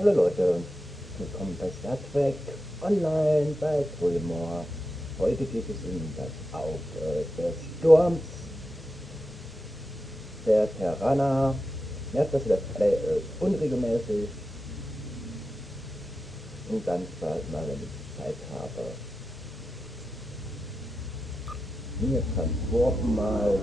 Hallo Leute, willkommen bei Star Trek Online bei Fulmore. Heute geht es um das Auge des Sturms, der Terraner. Merkt, dass das Play ist unregelmäßig und dann zwar immer, wenn ich Zeit habe. Hier transformen mal.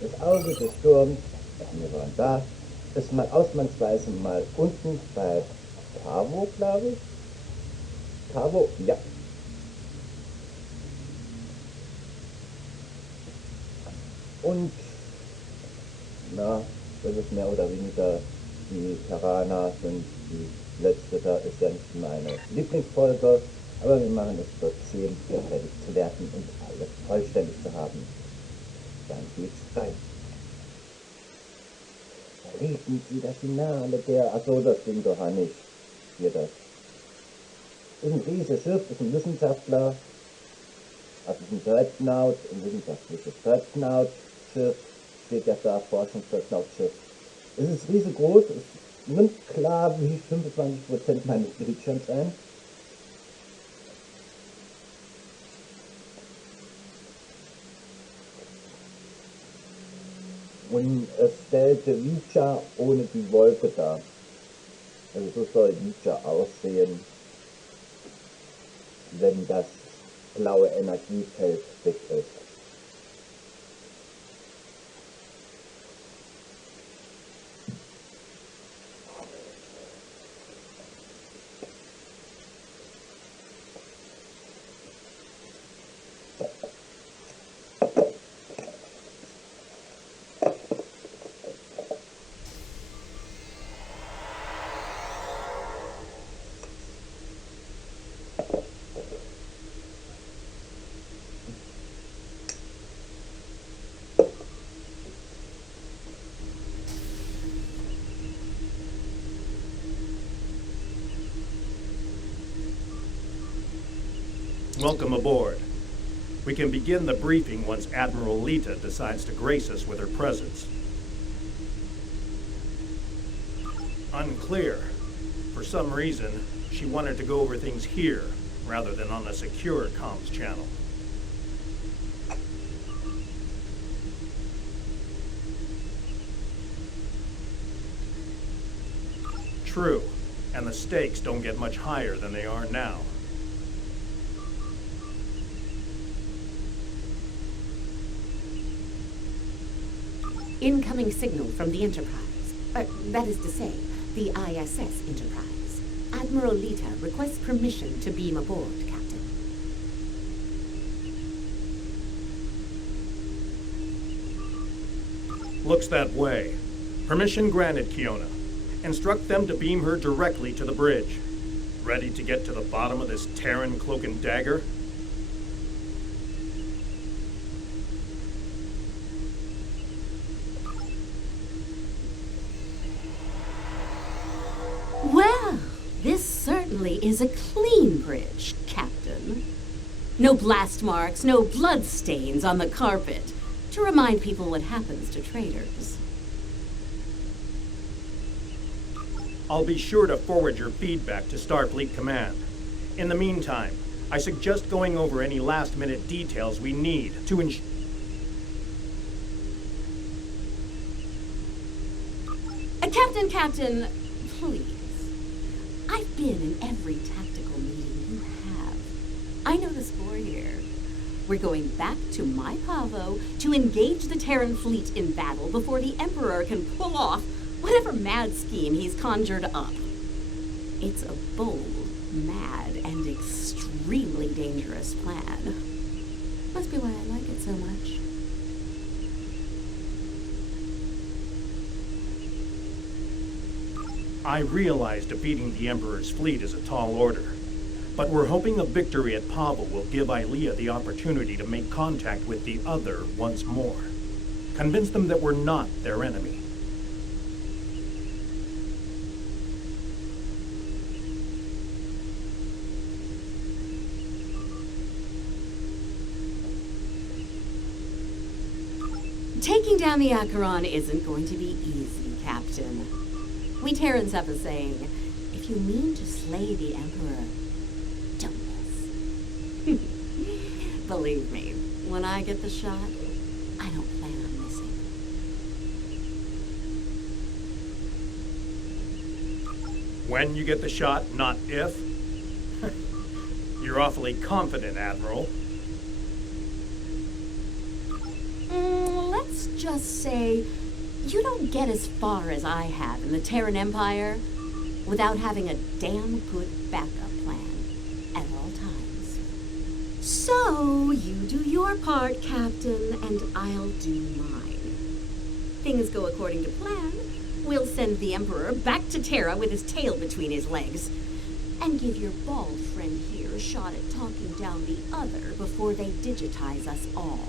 Das Auge des Sturms, wir waren da, ist mal ausnahmsweise mal unten bei Pavo, glaube ich. Pavo, ja. Und, na, das ist mehr oder weniger, die Terraner sind die letzte, da ist ja nicht meine Lieblingsfolge, aber wir machen es für 10, fertig zu werden und alles vollständig zu haben. Dann geht's rein. Erleben Sie das Finale der... Achso, das Ding doch nicht. Hier das. Ist ein riesiges Schiff, ist ein Wissenschaftler. Also ist ein Dreadnought, ein wissenschaftliches Dreadnought-Schiff. Steht ja da, Forschungs-Dreadnought-Schiff. Es ist riesengroß, es nimmt klar wie 25% meines Bildschirms ein. Und es stellte Nietzsche ohne die Wolke dar. Also so soll Nietzsche aussehen, wenn das blaue Energiefeld weg ist. Welcome aboard. We can begin the briefing once Admiral Lita decides to grace us with her presence. Unclear. For some reason, she wanted to go over things here, rather than on a secure comms channel. True, and the stakes don't get much higher than they are now. Incoming signal from the Enterprise. That is to say, the ISS Enterprise. Admiral Lita requests permission to beam aboard, Captain. Looks that way. Permission granted, Kiona. Instruct them to beam her directly to the bridge. Ready to get to the bottom of this Terran cloak and dagger? Well, this certainly is a clean bridge, Captain. No blast marks, no blood stains on the carpet, to remind people what happens to traitors. I'll be sure to forward your feedback to Starfleet Command. In the meantime, I suggest going over any last-minute details we need to ensure... Captain, please. I've been in every tactical meeting you have. I know the score here. We're going back to my Pavo to engage the Terran fleet in battle before the Emperor can pull off whatever mad scheme he's conjured up. It's a bold, mad, and extremely dangerous plan. Must be why I like it so much. I realize defeating the Emperor's fleet is a tall order, but we're hoping a victory at Pavo will give Ilea the opportunity to make contact with the other once more. Convince them that we're not their enemy. Taking down the Acheron isn't going to be easy, Captain. We Terrans have a saying, if you mean to slay the Emperor, don't miss. Believe me, when I get the shot, I don't plan on missing. When you get the shot, not if. You're awfully confident, Admiral. Let's just say you don't get as far as I have in the Terran Empire without having a damn good backup plan at all times. So, you do your part, Captain, and I'll do mine. Things go according to plan. We'll send the Emperor back to Terra with his tail between his legs, and give your bald friend here a shot at talking down the other before they digitize us all.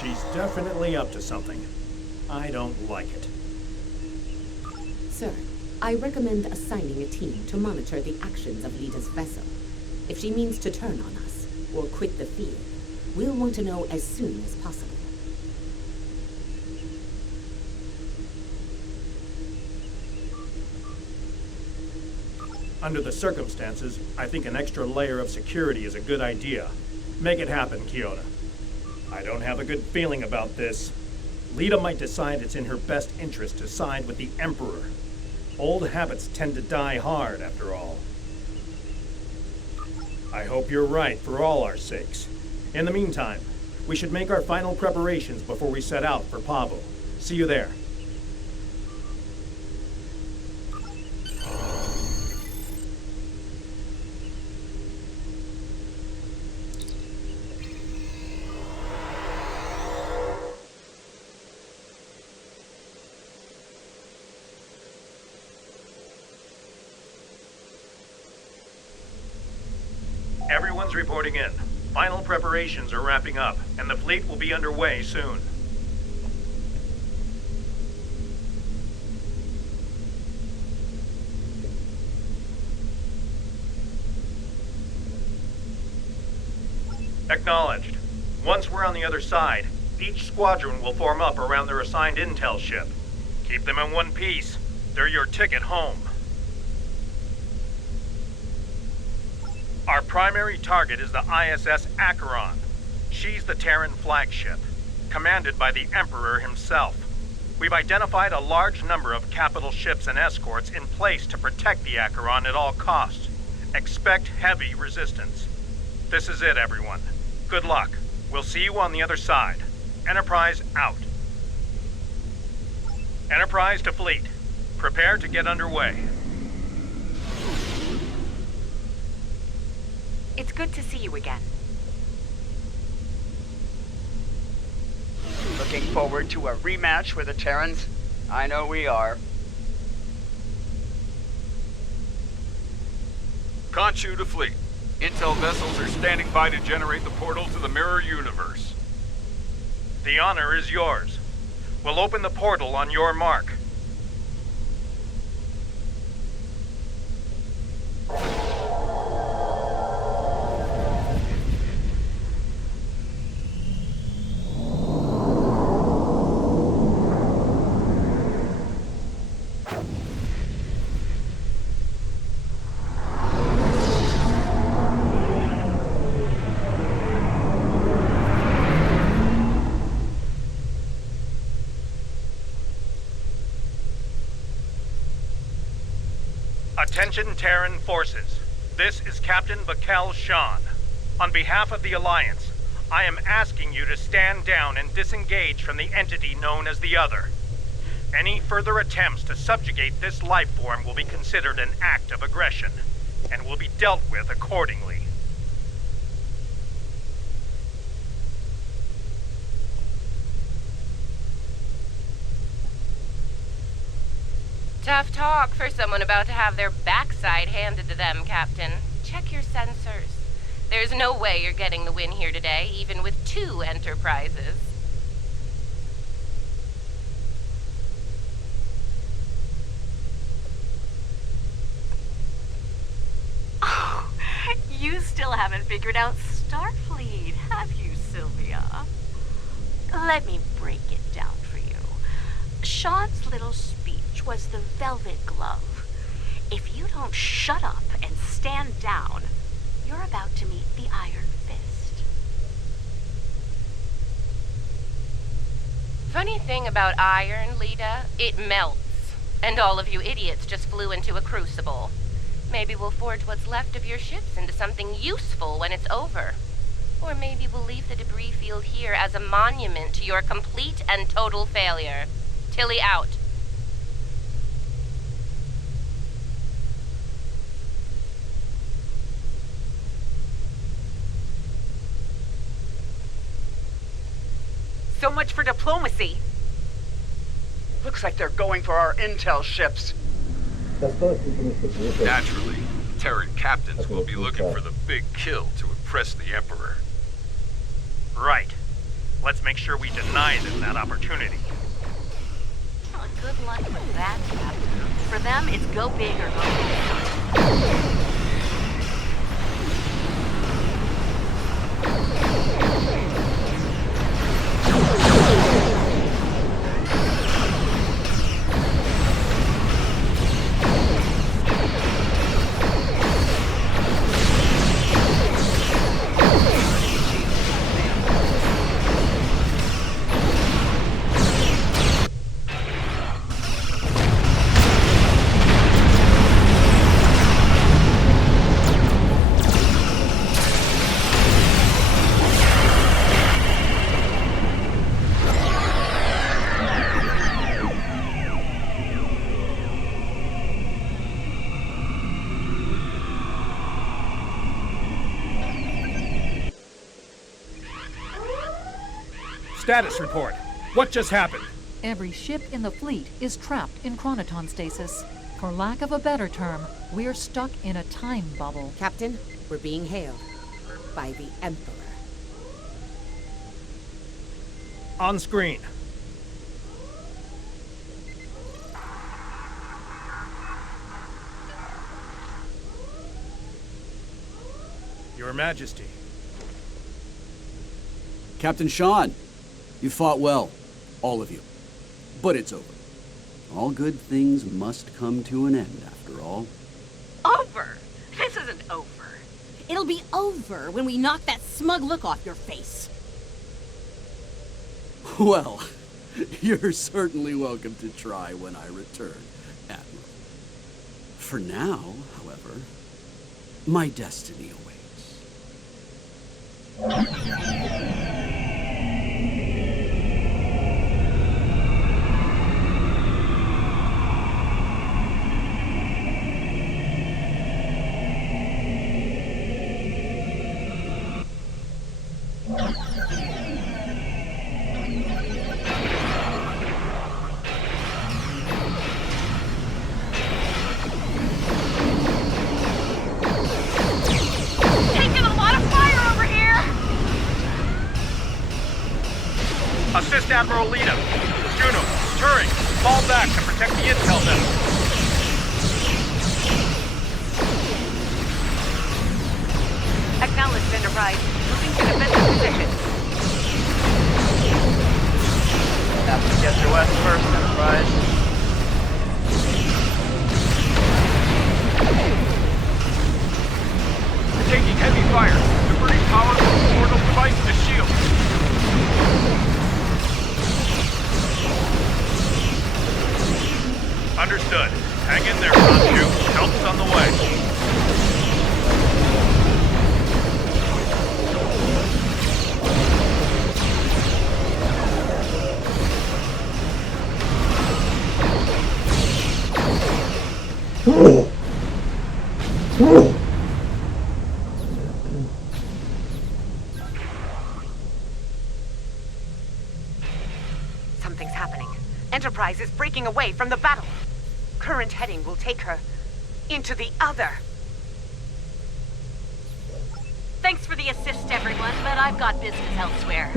She's definitely up to something. I don't like it. Sir, I recommend assigning a team to monitor the actions of Lita's vessel. If she means to turn on us or quit the field, we'll want to know as soon as possible. Under the circumstances, I think an extra layer of security is a good idea. Make it happen, Kiona. I don't have a good feeling about this. Lita might decide it's in her best interest to side with the Emperor. Old habits tend to die hard, after all. I hope you're right, for all our sakes. In the meantime, we should make our final preparations before we set out for Pavo. See you there. Everyone's reporting in. Final preparations are wrapping up, and the fleet will be underway soon. Acknowledged. Once we're on the other side, each squadron will form up around their assigned intel ship. Keep them in one piece. They're your ticket home. Our primary target is the ISS Acheron. She's the Terran flagship, commanded by the Emperor himself. We've identified a large number of capital ships and escorts in place to protect the Acheron at all costs. Expect heavy resistance. This is it, everyone. Good luck. We'll see you on the other side. Enterprise out. Enterprise to fleet. Prepare to get underway. It's good to see you again. Looking forward to a rematch with the Terrans? I know we are. Conchu to fleet. Intel vessels are standing by to generate the portal to the mirror universe. The honor is yours. We'll open the portal on your mark. Attention Terran forces. This is Captain Bakel Shan. On behalf of the Alliance, I am asking you to stand down and disengage from the entity known as the Other. Any further attempts to subjugate this life form will be considered an act of aggression, and will be dealt with accordingly. Tough talk for someone about to have their backside handed to them, Captain. Check your sensors. There's no way you're getting the win here today, even with 2 Enterprises. You still haven't figured out Starfleet, have you, Sylvia? Let me break it down for you. Sean's little speech was the velvet glove. If you don't shut up and stand down, you're about to meet the Iron Fist. Funny thing about iron, Lita, it melts. And all of you idiots just flew into a crucible. Maybe we'll forge what's left of your ships into something useful when it's over. Or maybe we'll leave the debris field here as a monument to your complete and total failure. Tilly out. So much for diplomacy. Looks like they're going for our intel ships. Das sollten Sie nicht begrüßen. Naturally, Terran captains will be looking for the big kill to impress the Emperor. Right. Let's make sure we deny them that opportunity. Well, good luck with that, Captain. For them, it's go big or go home. Status report. What just happened? Every ship in the fleet is trapped in chronoton stasis. For lack of a better term, we're stuck in a time bubble. Captain, we're being hailed by the Emperor. On screen. Your Majesty. Captain Sean, you fought well. All of you. But it's over. All good things must come to an end, after all. Over? This isn't over. It'll be over when we knock that smug look off your face. Well, you're certainly welcome to try when I return, Admiral. For now, however, my destiny awaits. Assist Admiral Lita. Juno, Turing, fall back to protect the intel vessel. Acknowledged, Enterprise. Moving to defensive position. Have to get to west first, Enterprise. We're taking heavy fire. Diverting power from the portal device to shield. Understood. Hang in there, Ranju. Help's on the way. Something's happening. Enterprise is breaking away from the battle. Current heading will take her into the other. Thanks for the assist, everyone, but I've got business elsewhere.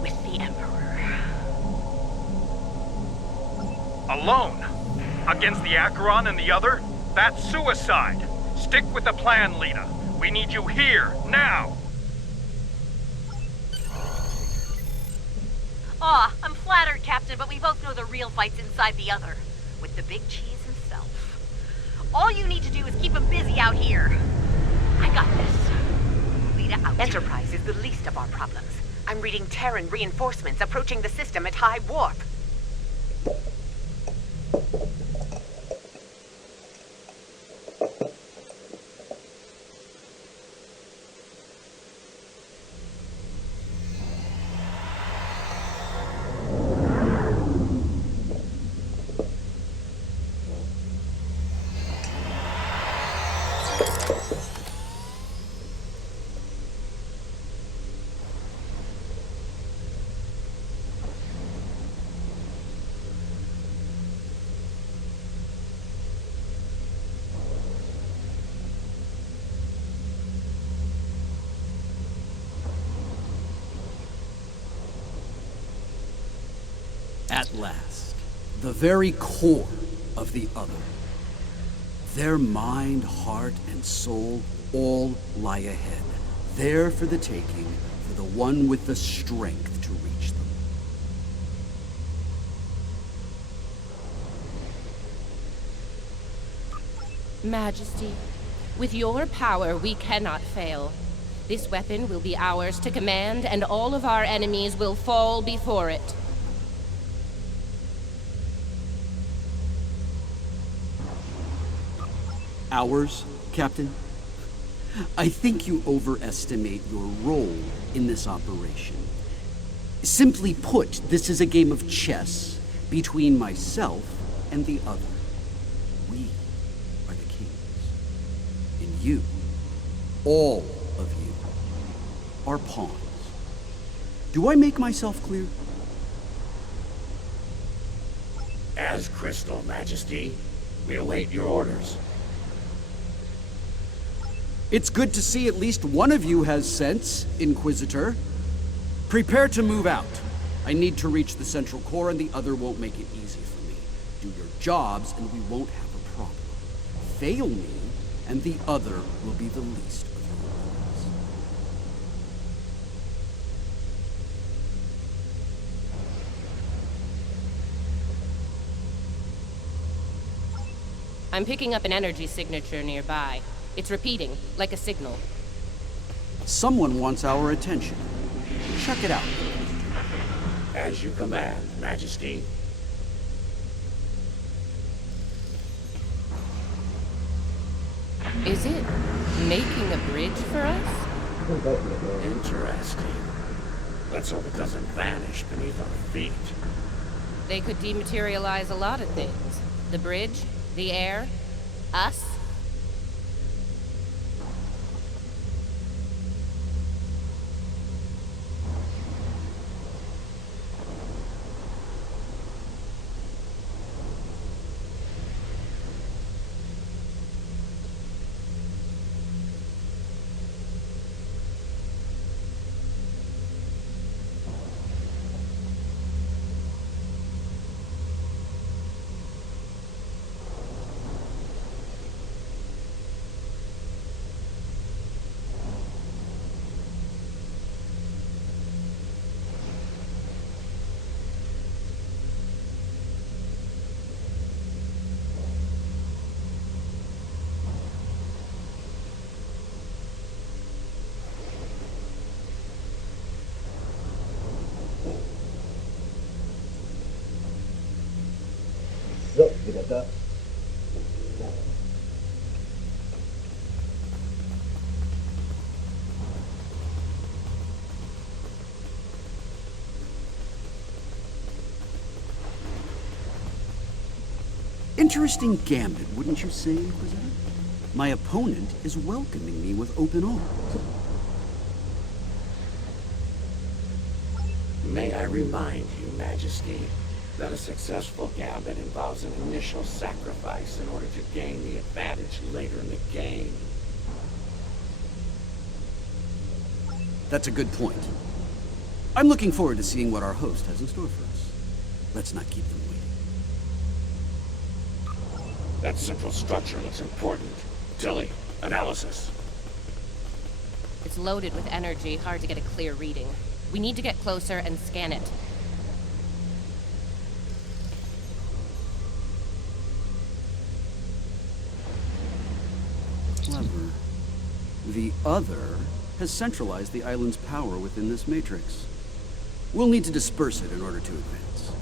With the Emperor. Alone? Against the Acheron and the other? That's suicide. Stick with the plan, Lita. We need you here, now! Aw, I'm flattered, Captain, but we both know the real fight's inside the other. With the big cheese himself. All you need to do is keep him busy out here. I got this. Lead out. Enterprise is the least of our problems. I'm reading Terran reinforcements approaching the system at high warp. At last, the very core of the other. Their mind, heart, and soul all lie ahead, there for the taking, for the one with the strength to reach them. Majesty, with your power we cannot fail. This weapon will be ours to command, and all of our enemies will fall before it. Ours, Captain? I think you overestimate your role in this operation. Simply put, this is a game of chess between myself and the other. We are the kings. And you, all of you, are pawns. Do I make myself clear? As crystal, Majesty. We await your orders. It's good to see at least one of you has sense, Inquisitor. Prepare to move out. I need to reach the central core and the other won't make it easy for me. Do your jobs and we won't have a problem. Fail me and the other will be the least of your worries. I'm picking up an energy signature nearby. It's repeating, like a signal. Someone wants our attention. Check it out. As you command, Majesty. Is it making a bridge for us? Interesting. Let's hope it doesn't vanish beneath our feet. They could dematerialize a lot of things. The bridge, the air, us. So, wieder da. Interesting gambit, wouldn't you say, Inquisitor? My opponent is welcoming me with open arms. May I remind you, Majesty, that a successful gambit involves an initial sacrifice in order to gain the advantage later in the game. That's a good point. I'm looking forward to seeing what our host has in store for us. Let's not keep them waiting. That central structure looks important. Tilly, analysis. It's loaded with energy, hard to get a clear reading. We need to get closer and scan it. Clever. The other has centralized the island's power within this matrix. We'll need to disperse it in order to advance.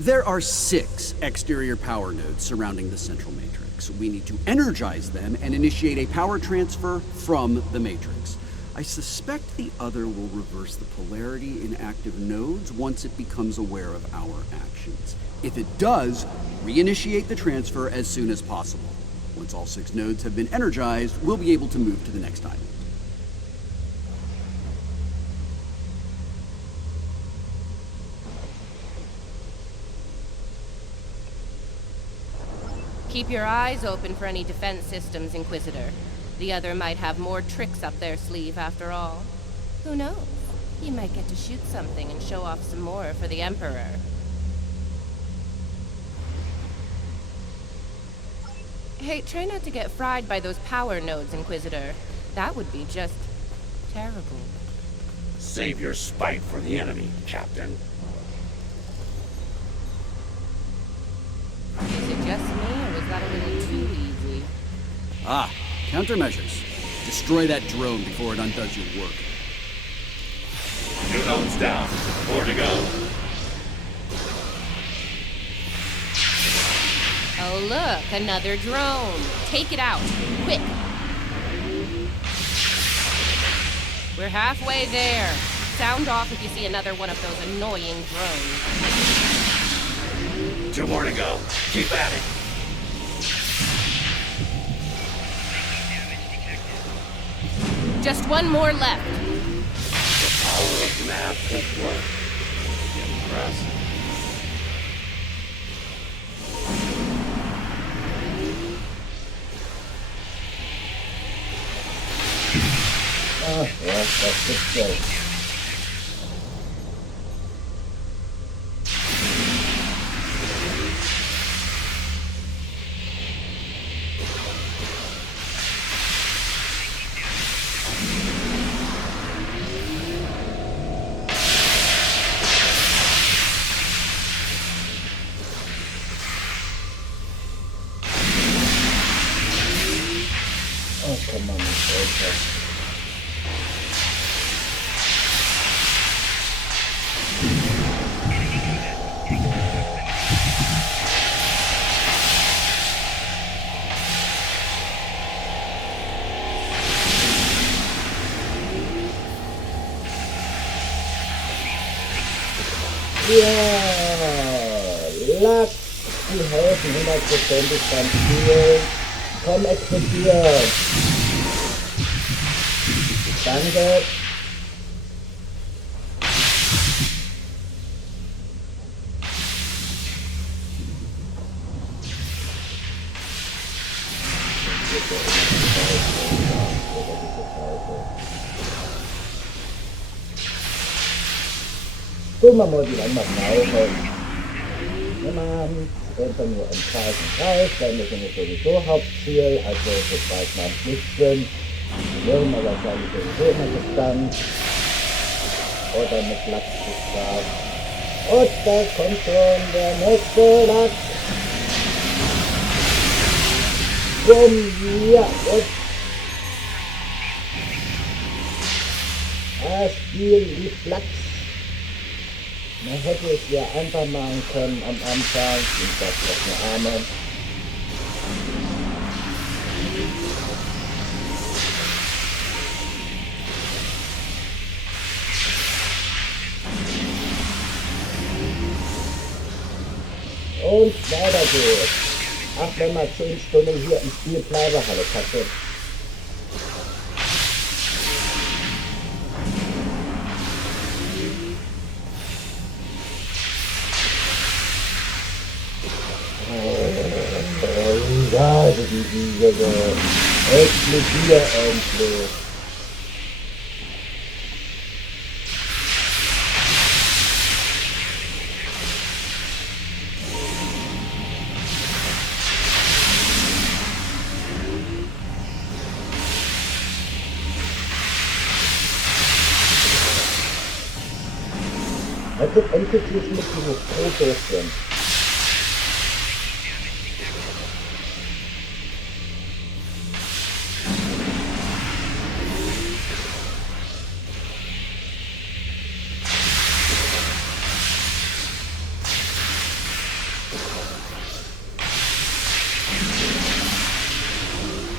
There are 6 exterior power nodes surrounding the central matrix. We need to energize them and initiate a power transfer from the matrix. I suspect the other will reverse the polarity in active nodes once it becomes aware of our actions. If it does, reinitiate the transfer as soon as possible. Once all 6 nodes have been energized, we'll be able to move to the next island. Keep your eyes open for any defense systems, Inquisitor. The other might have more tricks up their sleeve after all. Who knows? He might get to shoot something and show off some more for the Emperor. Hey, try not to get fried by those power nodes, Inquisitor. That would be just terrible. Save your spite for the enemy, Captain. Is it just me, or was that a little too easy? Ah, countermeasures. Destroy that drone before it undoes your work. 2 nodes down. 4 to go. Oh look, another drone. Take it out, quick. We're halfway there. Sound off if you see another one of those annoying drones. 2 more to go. Keep at it. Just one more left. The power of math at work. Impressive. Ah, yes, that's good joke. Oh, come on, it's okay. Ja, lass die Helfen 100%ig beim Spiel. Komm, explodier. Danke. Gucken wir mal, wie lange wir brauchen. Ja, man, rennt dann nur im Kreis und Kreis, dann ist ja sowieso Hauptziel, also das weiß man am liebsten. Würden wir wahrscheinlich sowieso immer gespannt. Oder mit Lachs gespannt. Und da kommt schon der nächste Lachs. Bumm, ja, und das Spiel liebt Lachs. Man hätte es ja einfach machen können am Anfang, und das ist eine Arme. Und weiter geht's. Ach, wenn wir 10 Stunden hier im Spiel bleiben, hallo Katze. Ja, das ist diese explodier endlich. sind NPCs mit dieses Protos drin.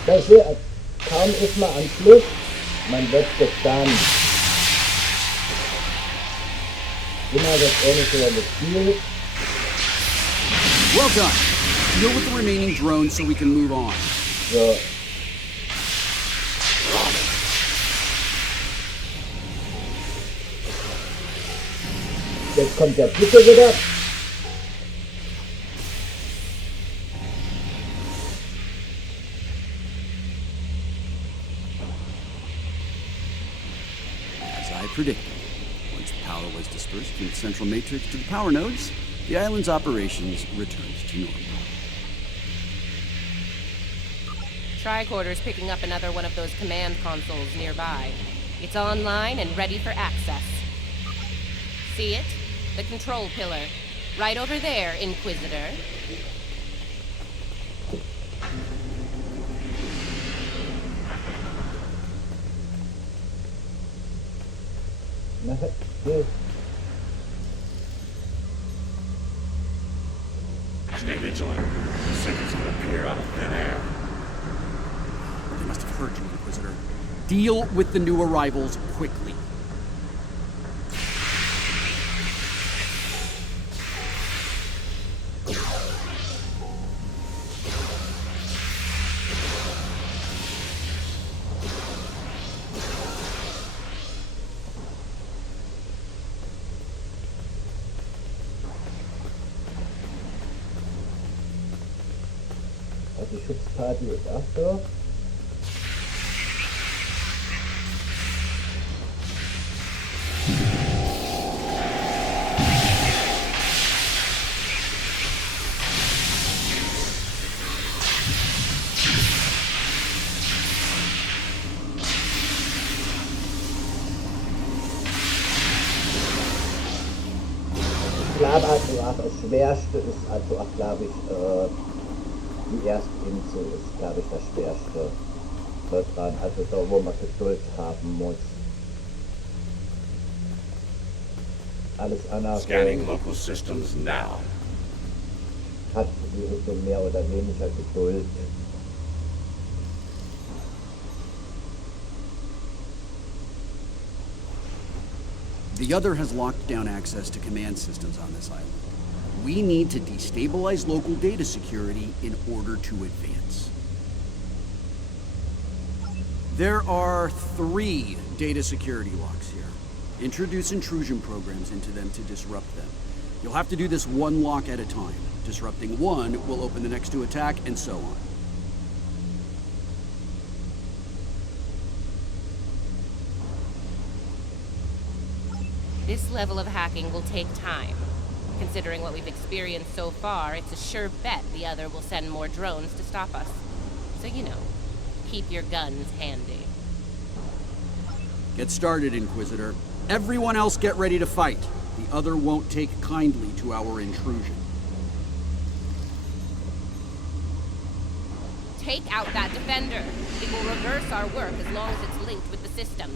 Das hier, kaum ist man am Schluss, man wird gestunt. Immer das Ähnliche das Spiel. Well done. Deal with the remaining drones so we can move on. So. Jetzt kommt der Blicke wieder. Predicted. Once the power was dispersed from the central matrix to the power nodes, the island's operations returned to normal. Tricorder's picking up another one of those command consoles nearby. It's online and ready for access. See it? The control pillar. Right over there, Inquisitor. Stay vigilant. The signals will appear out of thin air. They must have heard you, Inquisitor. Deal with the new arrivals quickly. Die Schutzparty ist auch so. Ich glaube auch das Schwerste ist also auch, glaube ich, die Erstinsel ist, glaube ich, das Schwerste dran, also da, wo man Geduld haben muss. Alles andere Scanning local systems now. Hat so mehr oder weniger Geduld. The other has locked down access to command systems on this island. We need to destabilize local data security in order to advance. There are 3 data security locks here. Introduce intrusion programs into them to disrupt them. You'll have to do this one lock at a time. Disrupting one will open the next to attack, and so on. This level of hacking will take time. Considering what we've experienced so far, it's a sure bet the other will send more drones to stop us. So, you know, keep your guns handy. Get started, Inquisitor. Everyone else get ready to fight. The other won't take kindly to our intrusion. Take out that defender. It will reverse our work as long as it's linked with the system.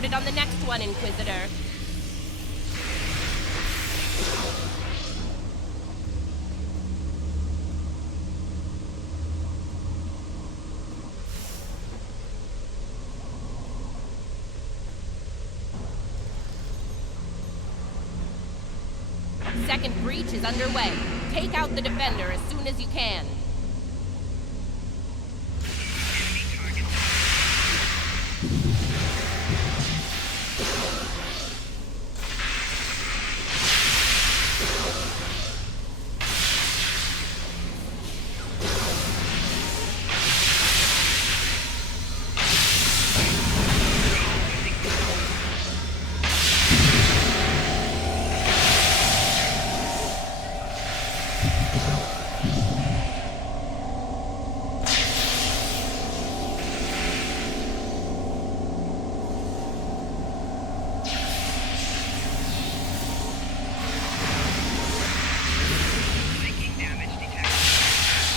started on the next one, Inquisitor. Second breach is underway. Take out the defender as soon as you can.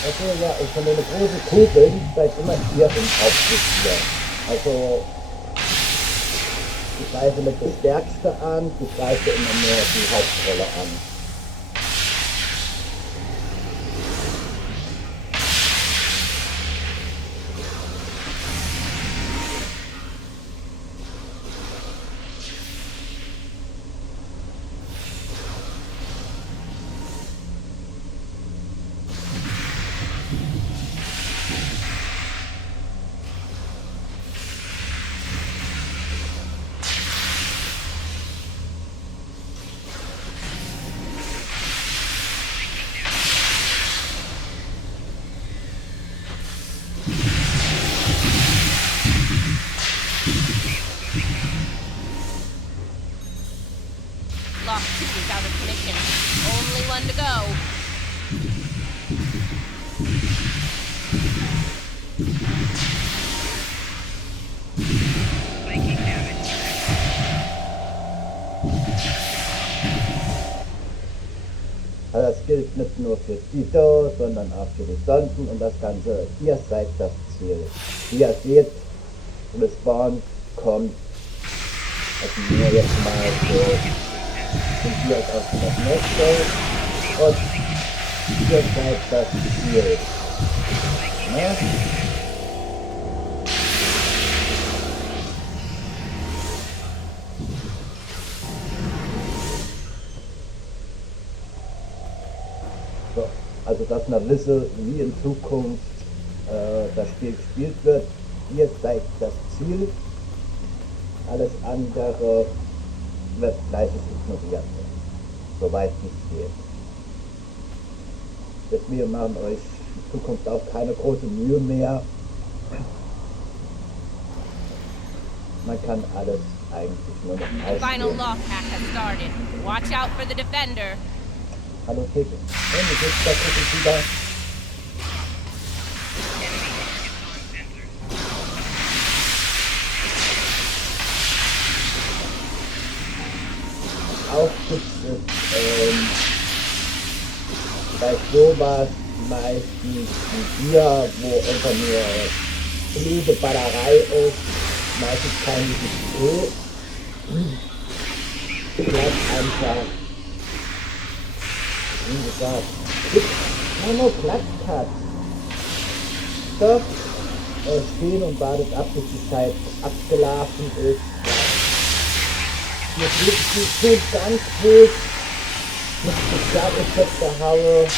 Also ja, und von den großen Kugeln bleibt immer hier im Hauptquartier. Also ich greife nicht das Stärkste an, ich greife immer mehr die Hauptrolle an. Lock 2 is out of commission. Only one to go. Aber das gilt nicht nur für Tito, sondern auch für die Sonden und das Ganze. Ihr seid das Ziel. Wie ihr seht, Respawn kommt, also mir jetzt mal so, sind wir aus das Nächste und ihr seid das Ziel. Ne? So, also dass man wisse, wie in Zukunft das Spiel gespielt wird. Ihr seid das Ziel. Alles andere wird gleiches ignoriert, soweit es geht. Deswegen machen euch in Zukunft auch keine große Mühe mehr. Man kann alles eigentlich nur noch Final ausspielen. lock hack has started. Watch out for the defender. Hallo Keke. Hey, wie geht's da wieder? Auch gibt es bei sowas meistens wie hier, wo einfach nur blöde Ballerei ist, meistens kein Gefühl. Bleibt einfach, wie gesagt, wenn man Platz hat, doch stehen und wartet ab, bis die Zeit abgelaufen ist. Jetzt wird es so ganz gut mit Spezialeffekte haue.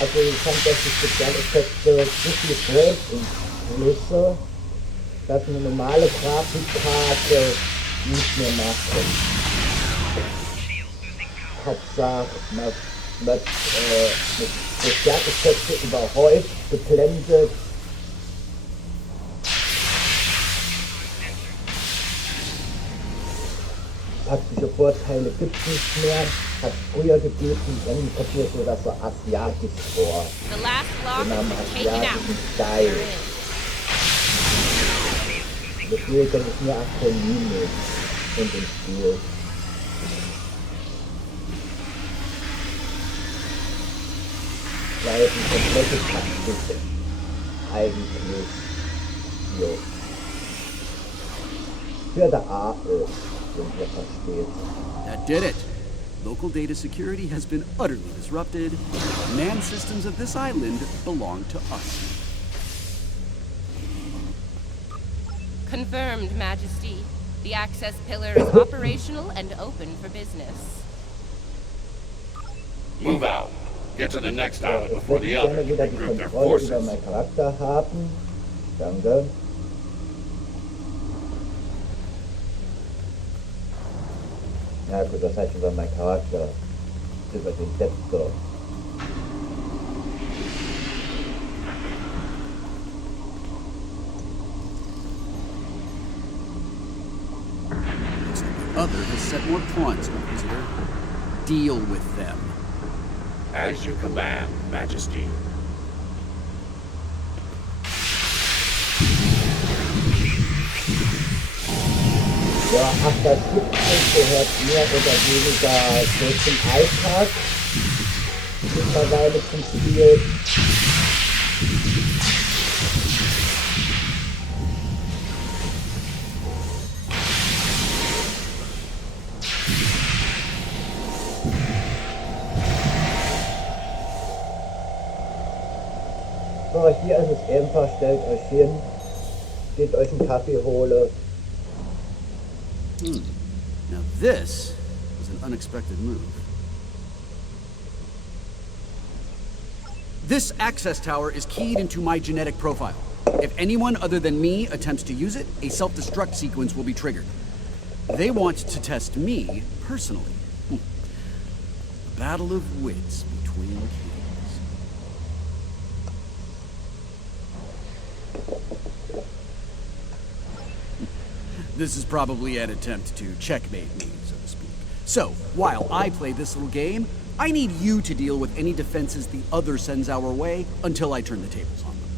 Also ich fand, dass die Spezialeffekte so viel Frames und Größe, dass eine normale Grafikkarte nicht mehr nachkommt. Hauptsache, man wird mit Spezialeffekte überhäuft, geblendet. Praktische Vorteile gibt es nicht mehr, hat früher gegeben, irgendwie kommt mir so das so asiatisch vor. The last lock In einem is taken out. asiatischen Style. Deswegen ist mir Akronym in dem Spiel. Weil es ein komplettes Taktik ist. eigentlich jo, für der Auge, wenn ihr versteht. That did it. Local data security has been utterly disrupted. Manned systems of this island belong to us. Confirmed, Majesty. The access pillar is operational and open for business. Move out. Get to the next island Ich before möchte the gerne others wieder die regroup their Kontrolle über forces. meinen Charakter haben. Danke. Ja gut, das heißt über meinen Charakter. Über den Deptor. Looks like the other has set more pawns, my visitor. Deal with them. As you command, Majesty. Ja, ach, das Schiff gehört mehr oder weniger so zum Alltag. Mittlerweile zum Spiel. So, hier ist es ebenfalls, stellt euch hin, geht euch einen Kaffee holen. Now this was an unexpected move. This access tower is keyed into my genetic profile. If anyone other than me attempts to use it, a self-destruct sequence will be triggered. They want to test me personally. A battle of wits between kings. This is probably an attempt to checkmate me, so to speak. So, while I play this little game, I need you to deal with any defenses the other sends our way until I turn the tables on them.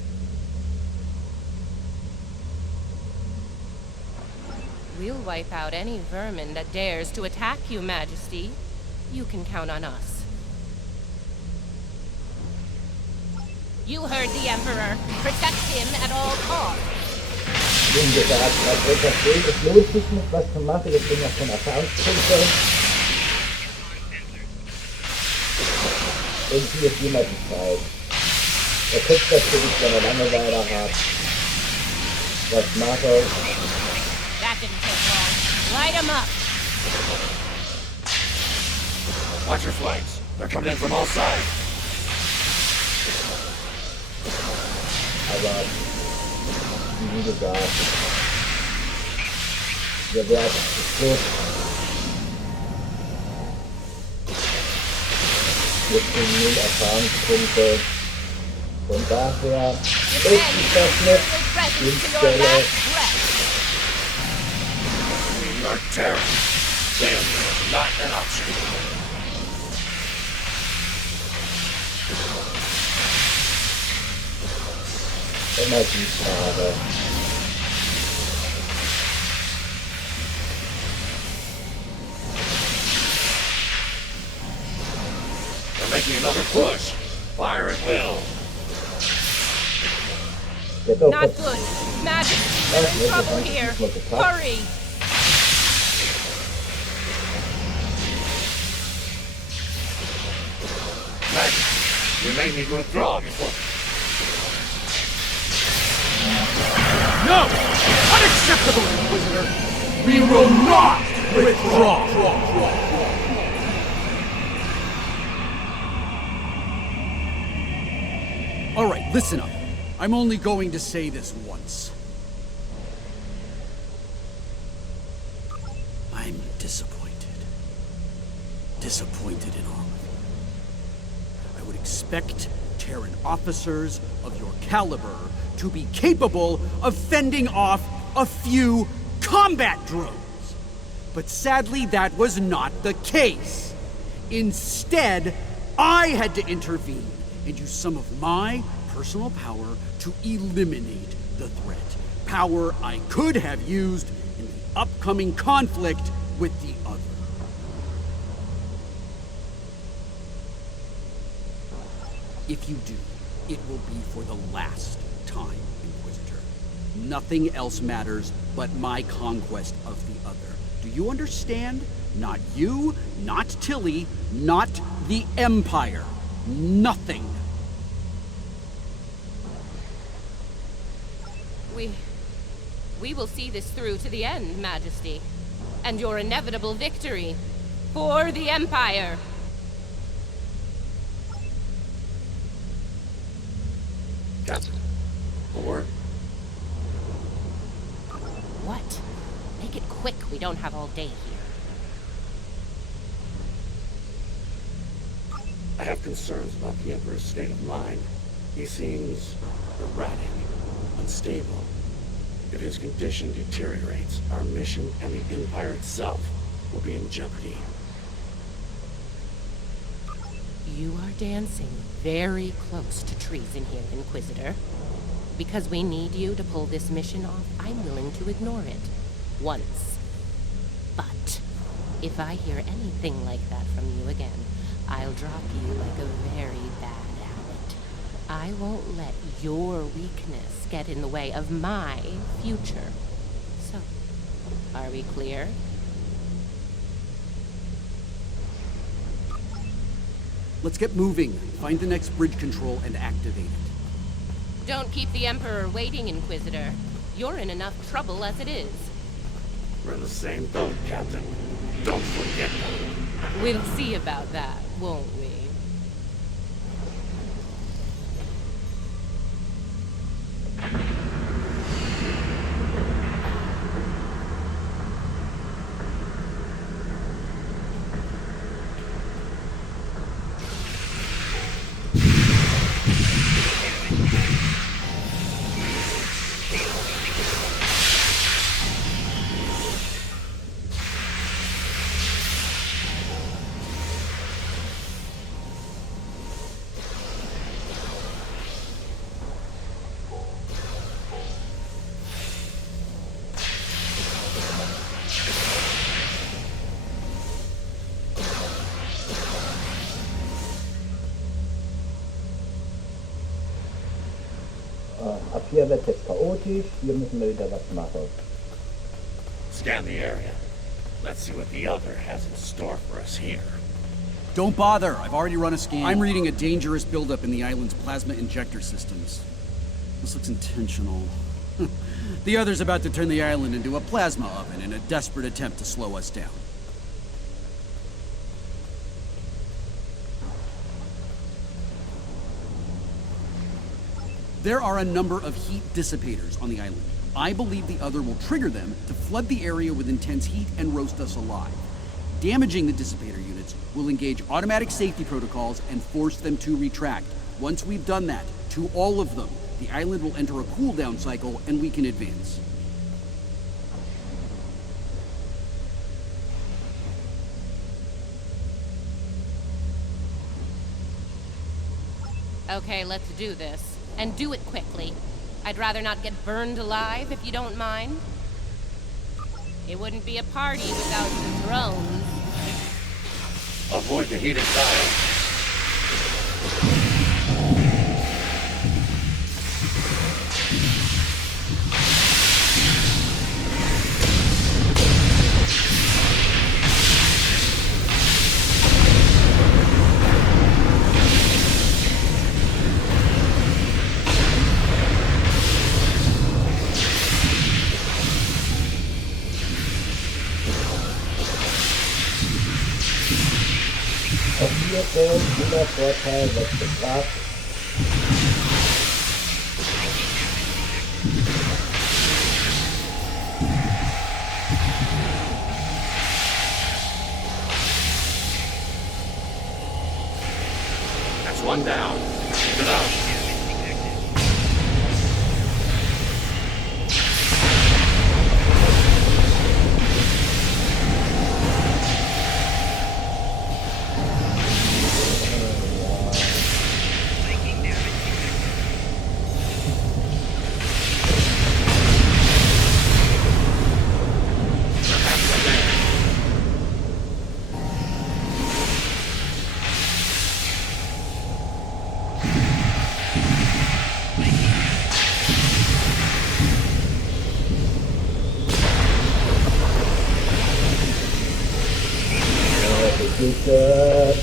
We'll wipe out any vermin that dares to attack you, Majesty. You can count on us. You heard the Emperor. Protect him at all costs. Wie gesagt, was etwas fehlt, es lohnt sich nicht, was zu machen, ich bin ja von Erfahrungspunkten. Und hier ist jemand die Zeit. Er kriegt natürlich, wenn er Langeweile hat. Was mache? That didn't take long. Light him up. Watch your flanks. They're coming in from all sides. Aber, wie gesagt, wir werden gestürzt. Wir kriegen 0 Erfahrungspunkte. Von daher ist das nicht die Stelle. We are Terran. Failure is not an option. Immer die Frage. They're making another push. Fire at will. Not good. Majesty, we're in trouble here. Hurry! Majesty, you may need to withdraw before... No! Unacceptable, Inquisitor! We will not withdraw! All right, listen up. I'm only going to say this once. I'm disappointed. Disappointed in all of you. I would expect Terran officers of your caliber to be capable of fending off a few combat drones. But sadly, that was not the case. Instead, I had to intervene and use some of my personal power to eliminate the threat. Power I could have used in the upcoming conflict with the other. If you do, it will be for the last time, Inquisitor. Nothing else matters but my conquest of the other. Do you understand? Not you, not Tilly, not the Empire. Nothing. We will see this through to the end, Majesty. And your inevitable victory for the Empire. Captain, or What? Make it quick. We don't have all day here. I have concerns about the Emperor's state of mind. He seems erratic, unstable. If his condition deteriorates, our mission and the Empire itself will be in jeopardy. You are dancing very close to treason here, Inquisitor. Because we need you to pull this mission off, I'm willing to ignore it. Once. But if I hear anything like that from you again, I'll drop you like a very bad habit. I won't let your weakness get in the way of my future. So, are we clear? Let's get moving. Find the next bridge control and activate it. Don't keep the Emperor waiting, Inquisitor. You're in enough trouble as it is. We're in the same boat, Captain. Don't forget that. We'll see about that, won't we? Ab hier wird jetzt chaotisch, hier müssen wir wieder was machen. Scan the area. Let's see what the other has in store for us here. Don't bother. I've already run a scan. I'm reading a dangerous buildup in the island's plasma injector systems. This looks intentional. The other's about to turn the island into a plasma oven in a desperate attempt to slow us down. There are a number of heat dissipators on the island. I believe the other will trigger them to flood the area with intense heat and roast us alive. Damaging the dissipator units will engage automatic safety protocols and force them to retract. Once we've done that, to all of them, the island will enter a cooldown cycle and we can advance. Okay, let's do this. And do it quickly. I'd rather not get burned alive, if you don't mind. It wouldn't be a party without the drones. Avoid the heated tile. Hier fällt jeder Vorteil weggebracht. That's one down. Keep it up. Danke.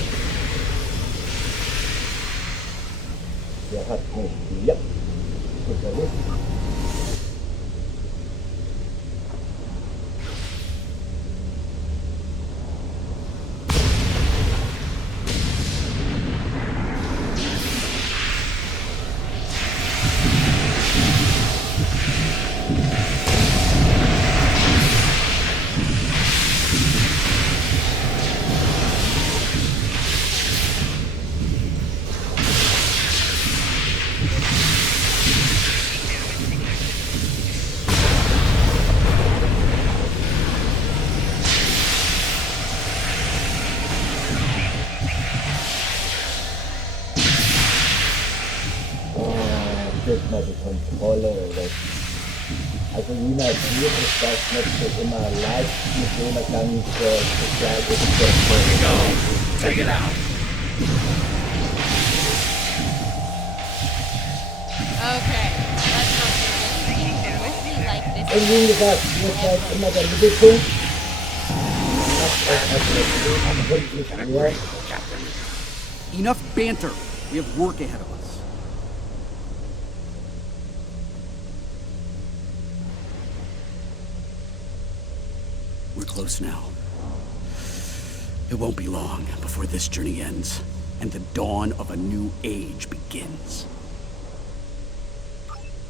Der hat mich. Ja. Gut erwischt. Geht mal die Kontrolle weg. Also je nachdem ist das nicht so immer leicht mit so einer ganz Take it out. Okay, let's not do anything remotely like this. Und wie gesagt, ihr seid immer der Mittelpunkt. Macht euch also wirklich schwer. Enough banter. We have work ahead of us. We're close now. It won't be long before this journey ends, and the dawn of a new age begins.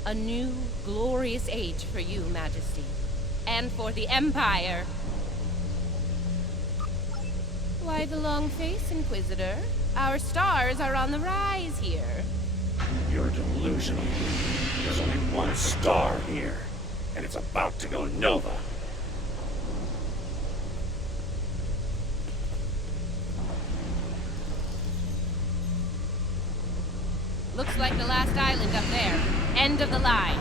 A new, glorious age for you, Majesty. And for the Empire. Why the long face, Inquisitor? Our stars are on the rise here. You're delusional. There's only one star here, and it's about to go nova. Looks like the last island up there. End of the line.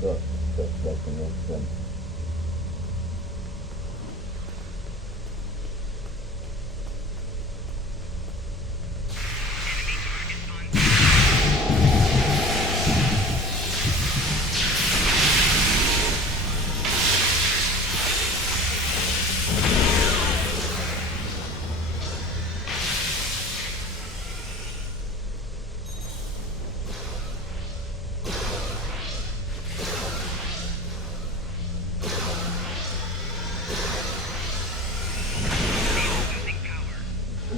So, das lassen wir jetzt dann.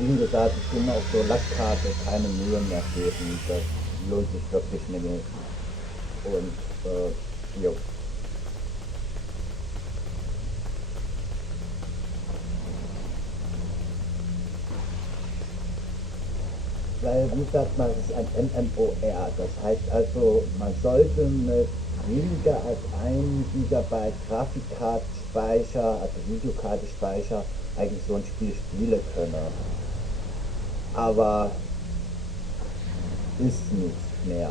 Wie gesagt, ich bin auf so Lastkarte keine Mühe mehr geben. Das lohnt sich wirklich nicht mehr. Und, jo. Weil, wie sagt man, es ist ein MMOR. Das heißt also, man sollte mit weniger als 1 GB Grafikkartenspeicher, also Videokartenspeicher, eigentlich so ein Spiel spielen können. Aber ist nicht mehr.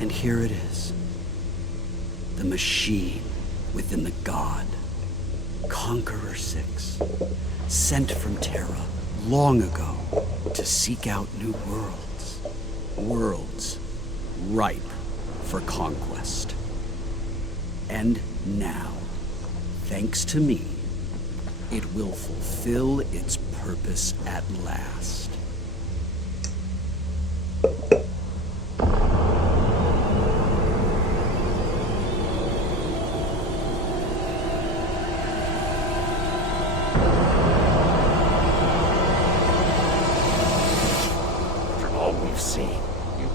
And here it is. The machine within the god. Conqueror 6. Sent from Terra long ago to seek out new worlds. Worlds ripe for conquest. And now, thanks to me, it will fulfill its purpose at last.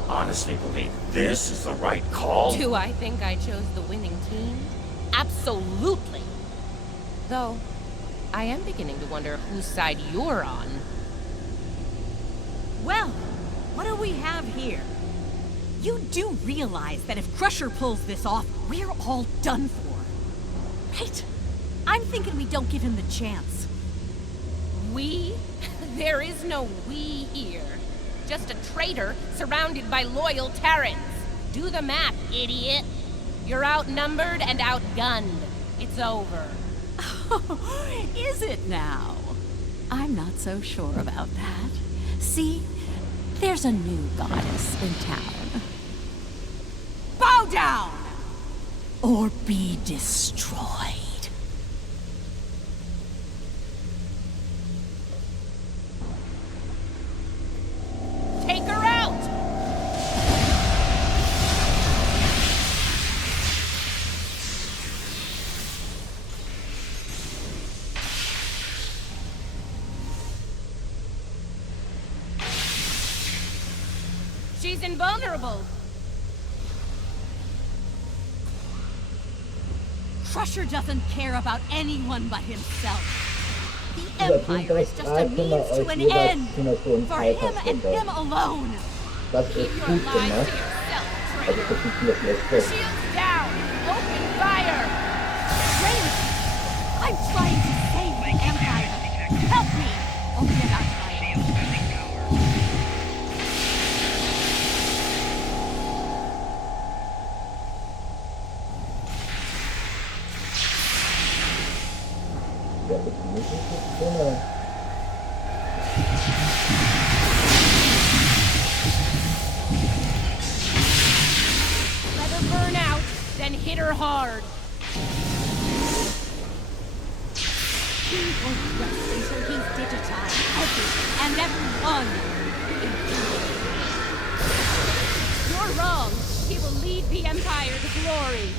Honestly believe this is the right call? Do I think I chose the winning team? Absolutely. Though, I am beginning to wonder whose side you're on. Well, what do we have here? You do realize that if Crusher pulls this off, we're all done for, right? I'm thinking we don't give him the chance. We? There is no we here. Just a traitor surrounded by loyal Terrans. Do the math, idiot. You're outnumbered and outgunned. It's over. Is it now? I'm not so sure about that. See, there's a new goddess in town. Bow down! Or be destroyed. Take her out! She's invulnerable. Crusher doesn't care about anyone but himself. The Empire is just a means to an end. For him and him alone. Das ist gut gemacht. Also das ist mir schlecht. Shields down! Open fire! Rain! I'm trying to save the Empire. Help me! I'll get out of my Ja, das ist nicht so genau. Let her burn out, then hit her hard. He won't rest until he's digitized everything and everyone. You're wrong. He will lead the Empire to glory.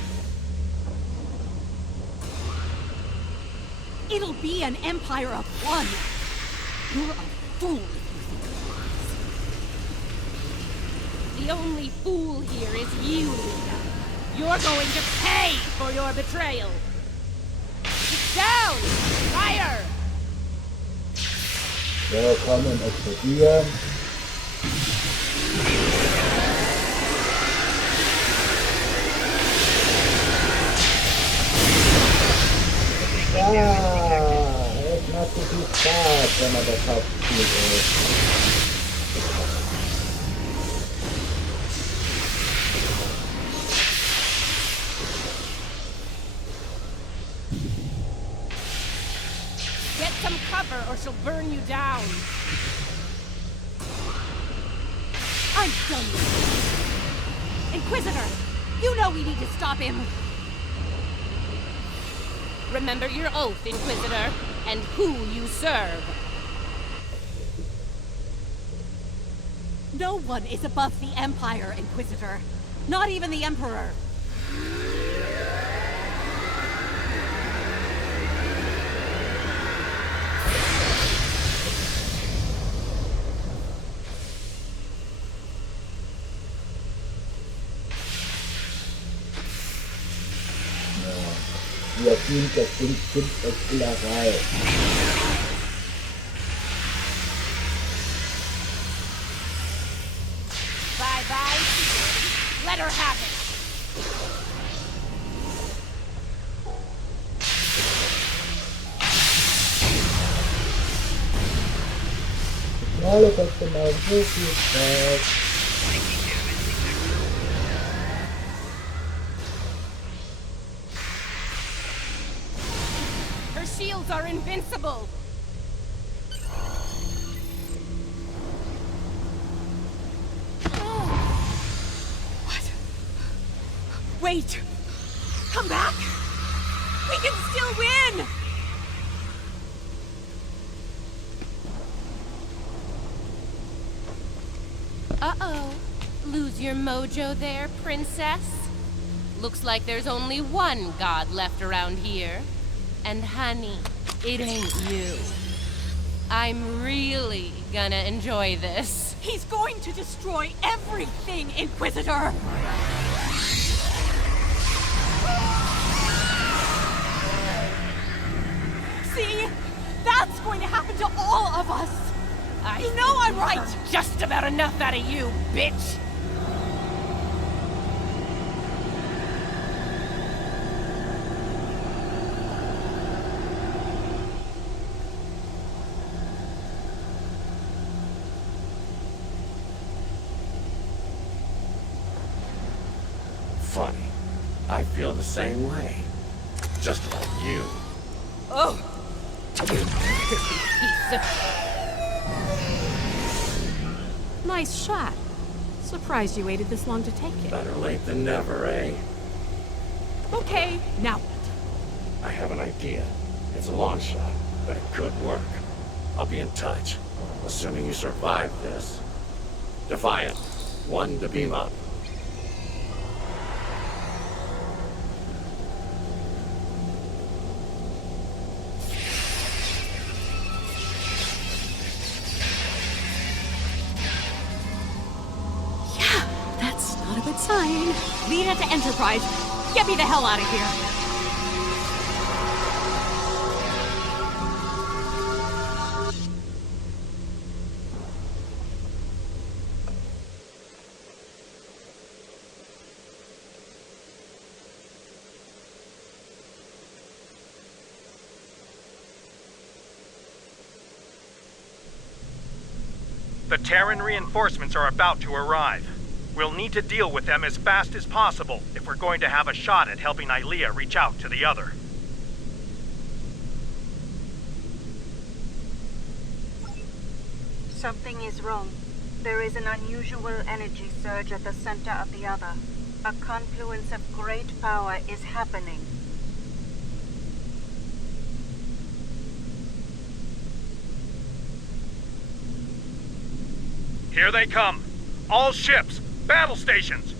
It'll be an empire of one. You're a fool if you think otherwise. The only fool here is you, Lita. You're going to pay for your betrayal. Get down! Fire! Ja, komm und explodieren. Ja, es macht so viel Spaß, wenn man das Hauptspiel ist. Get some cover or she'll burn you down. I'm done with this. Inquisitor, you know we need to stop him. Remember your oath, Inquisitor, and who you serve. No one is above the Empire, Inquisitor. Not even the Emperor. Ihr Team, das Ding stimmt als Spielerei. Bye-bye, security. Let her have it. Alle kostet mal so viel Spaß. Her shields are invincible. What? Wait! Come back! We can still win! Uh-oh. Lose your mojo there, princess? Looks like there's only one god left around here. And honey, it ain't you. I'm really gonna enjoy this. He's going to destroy everything, Inquisitor! See? That's going to happen to all of us! You know I'm right! Just about enough out of you, bitch! funny. I feel the same way. Just like you. Oh! You piece of... Nice shot. Surprised you waited this long to take it. Better late than never, eh? Okay, now what? I have an idea. It's a long shot, but it could work. I'll be in touch, assuming you survive this. Defiant, 1 to beam up. Not a good sign. Lead it to Enterprise. Get me the hell out of here. The Terran reinforcements are about to arrive. We'll need to deal with them as fast as possible if we're going to have a shot at helping Ilea reach out to the other. Something is wrong. There is an unusual energy surge at the center of the other. A confluence of great power is happening. Here they come. All ships, battle stations.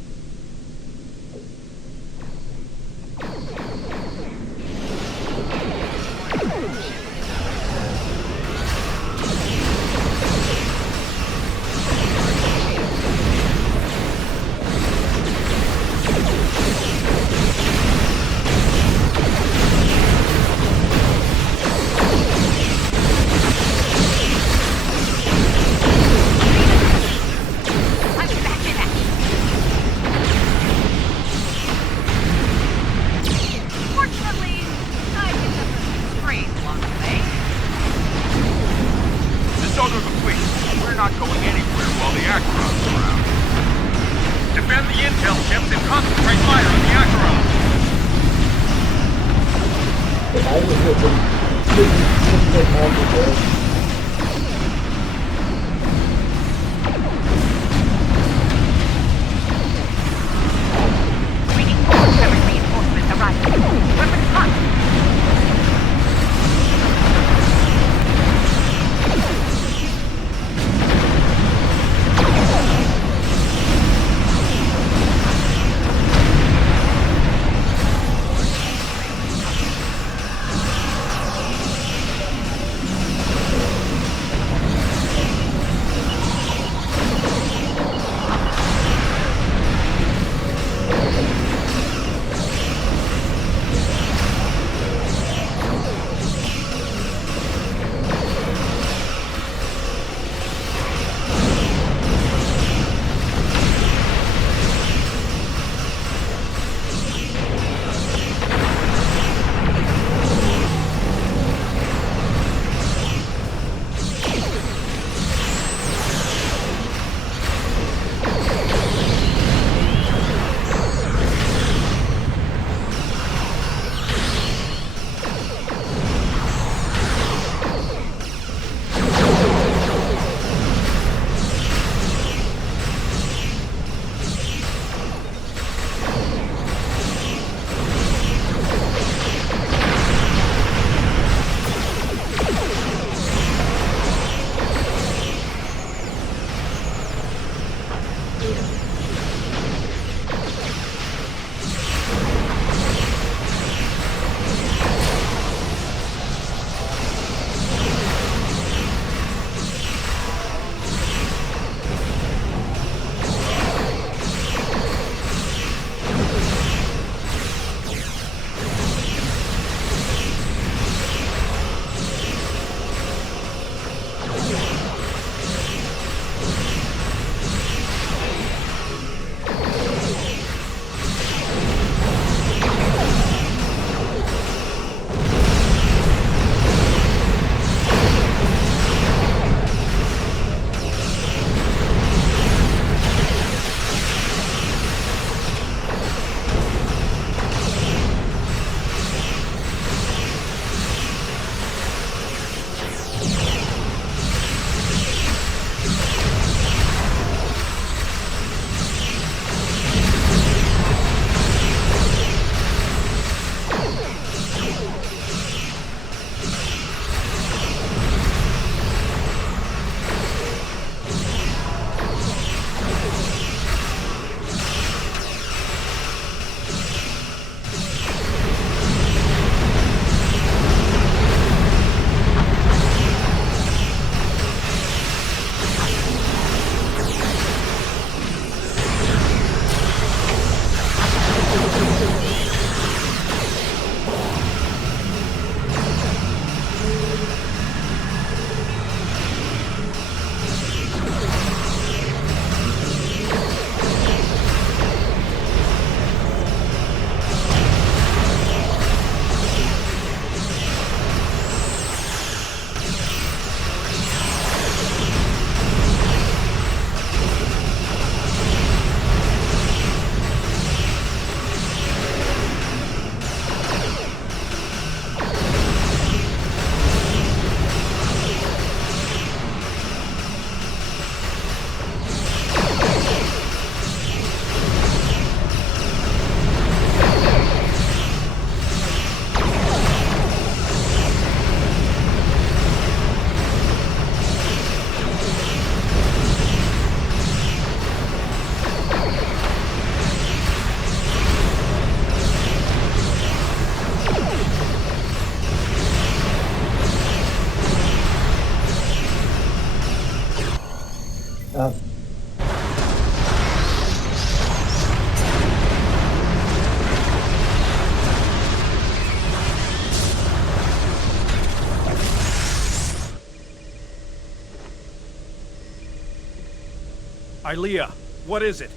Ilea, what is it?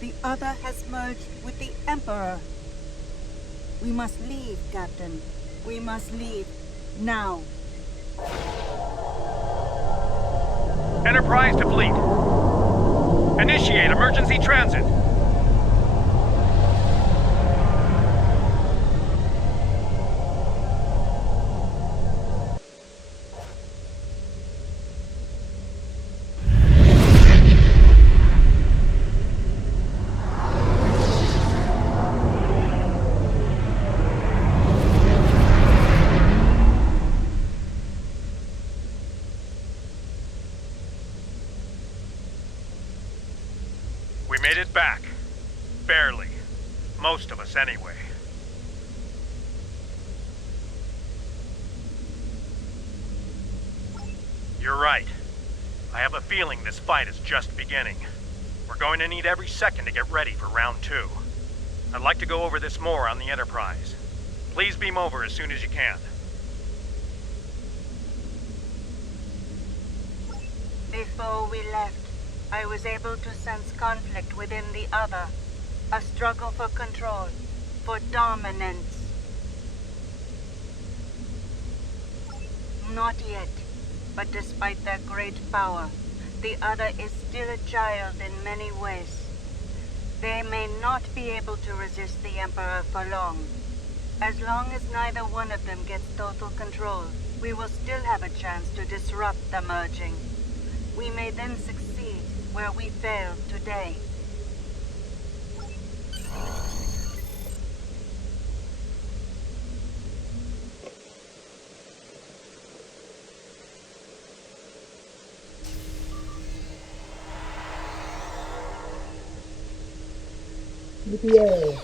The other has merged with the Emperor. We must leave, Captain. We must leave. Now. Enterprise to fleet. Initiate emergency transit. We made it back. Barely. Most of us, anyway. You're right. I have a feeling this fight is just beginning. We're going to need every second to get ready for round 2. I'd like to go over this more on the Enterprise. Please beam over as soon as you can. Before we left, I was able to sense conflict within the other. A struggle for control, for dominance. Not yet, but despite their great power, the other is still a child in many ways. They may not be able to resist the Emperor for long. As long as neither one of them gets total control, we will still have a chance to disrupt the merging. We may then succeed where we failed today. Yeah.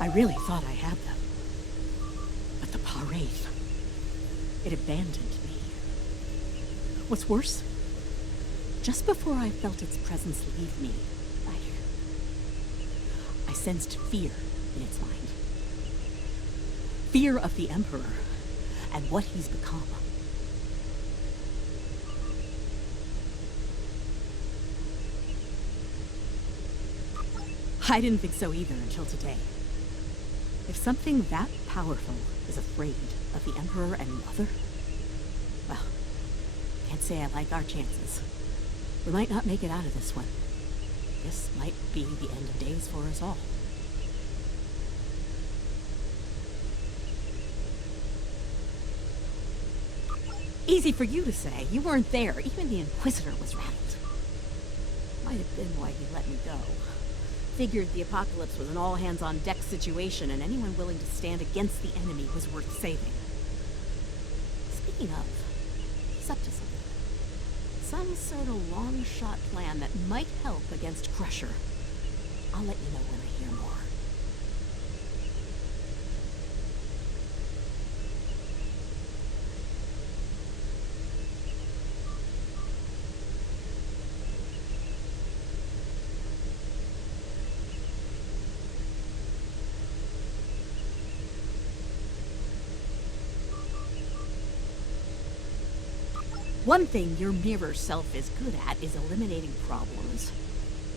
I really thought I had them. But the Paraith, it abandoned me. What's worse, just before I felt its presence leave me, I sensed fear in its mind. Fear of the Emperor and what he's become. I didn't think so either until today. If something that powerful is afraid of the Emperor and the other, well, can't say I like our chances. We might not make it out of this one. This might be the end of days for us all. Easy for you to say. You weren't there. Even the Inquisitor was rattled. Might have been why he let me go. Figured the apocalypse was an all-hands-on-deck situation, and anyone willing to stand against the enemy was worth saving. Speaking of, he's up to something. Some sort of long-shot plan that might help against Crusher. I'll let you know when I hear more. One thing your mirror self is good at is eliminating problems.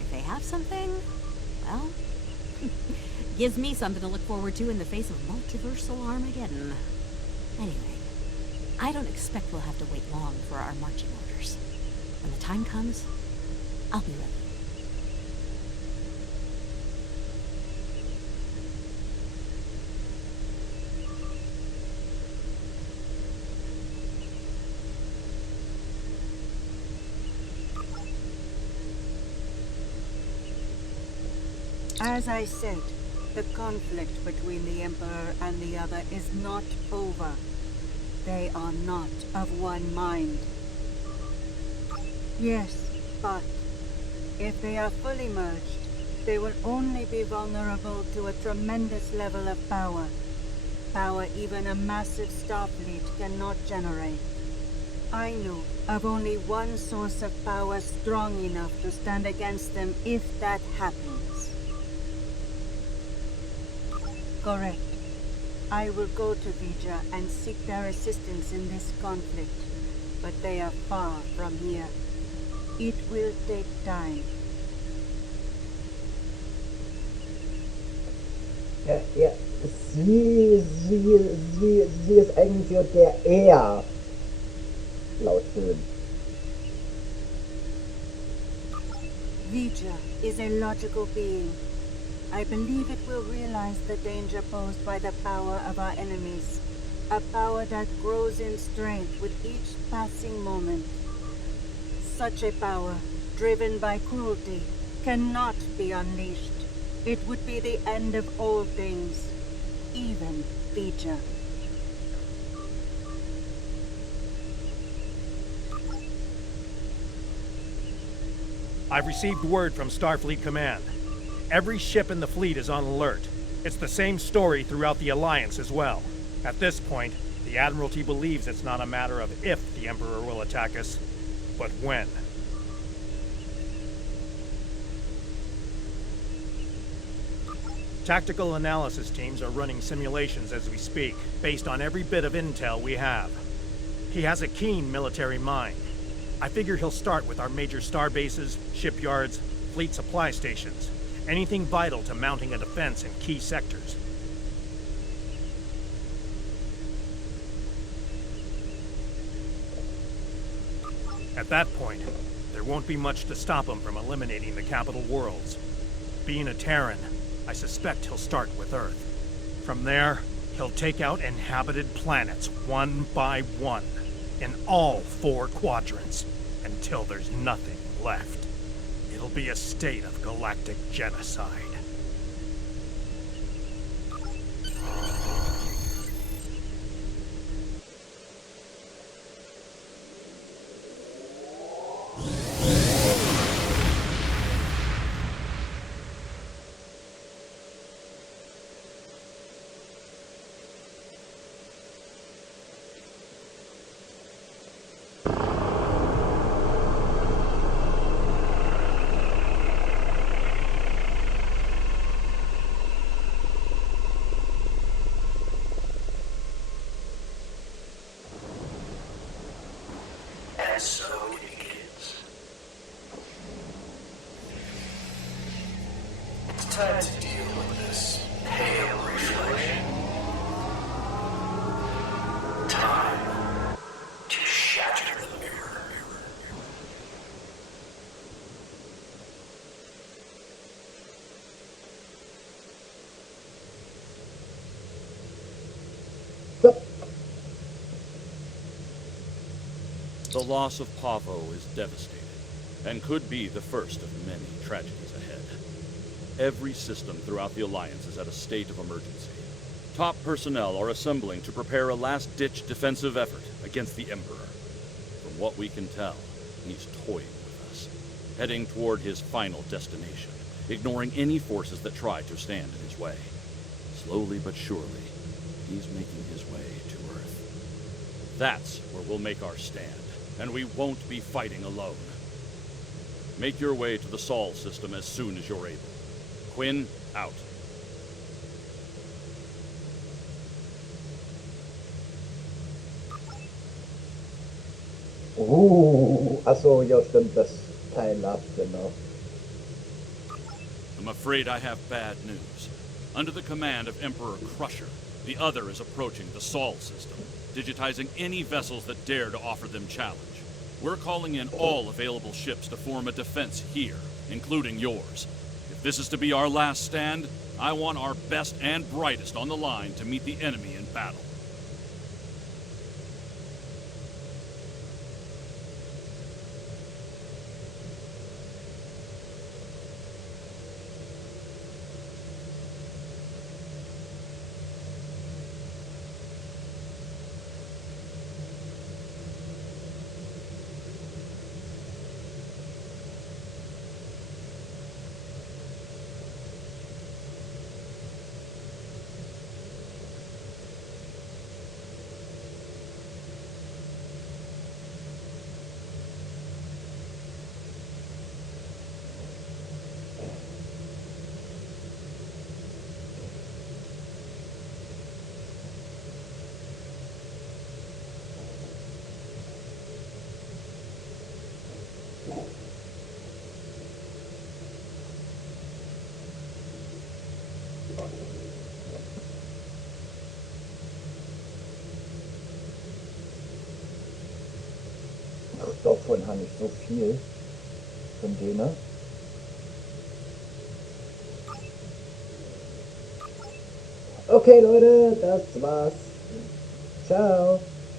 If they have something, well, gives me something to look forward to in the face of multiversal Armageddon. Anyway, I don't expect we'll have to wait long for our marching orders. When the time comes, I'll be ready. As I said, the conflict between the Emperor and the other is not over. They are not of one mind. Yes, but if they are fully merged, they will only be vulnerable to a tremendous level of power. Power even a massive starfleet cannot generate. I know of only one source of power strong enough to stand against them if that happens. Correct. I will go to Vija and seek their assistance in this conflict, but they are far from here. It will take time. Ja, sie ist eigentlich so der Er, laut Film. Vija is a logical being. I believe it will realize the danger posed by the power of our enemies. A power that grows in strength with each passing moment. Such a power, driven by cruelty, cannot be unleashed. It would be the end of all things, even Vija. I've received word from Starfleet Command. Every ship in the fleet is on alert. It's the same story throughout the Alliance as well. At this point, the Admiralty believes it's not a matter of if the Emperor will attack us, but when. Tactical analysis teams are running simulations as we speak, based on every bit of intel we have. He has a keen military mind. I figure he'll start with our major star bases, shipyards, fleet supply stations, anything vital to mounting a defense in key sectors. At that point, there won't be much to stop him from eliminating the capital worlds. Being a Terran, I suspect he'll start with Earth. From there, he'll take out inhabited planets one by one, in all 4 quadrants, until there's nothing left. It'll be a state of galactic genocide. And so it begins. It's time to deal with this pale reflection. Time to shatter the mirror. The loss of Pavo is devastating, and could be the first of many tragedies ahead. Every system throughout the Alliance is at a state of emergency. Top personnel are assembling to prepare a last-ditch defensive effort against the Emperor. From what we can tell, he's toying with us, heading toward his final destination, ignoring any forces that try to stand in his way. Slowly but surely, he's making his way to Earth. That's where we'll make our stand. And we won't be fighting alone. Make your way to the Sol system as soon as you're able. Quinn, out. Achso, ja stimmt, das Teil ab, genau. I'm afraid I have bad news. Under the command of Emperor Crusher, the other is approaching the Sol system, digitizing any vessels that dare to offer them challenge. We're calling in all available ships to form a defense here, including yours. If this is to be our last stand, I want our best and brightest on the line to meet the enemy in battle. davon habe ich so viel von denen. Okay, Leute, das war's. Ciao.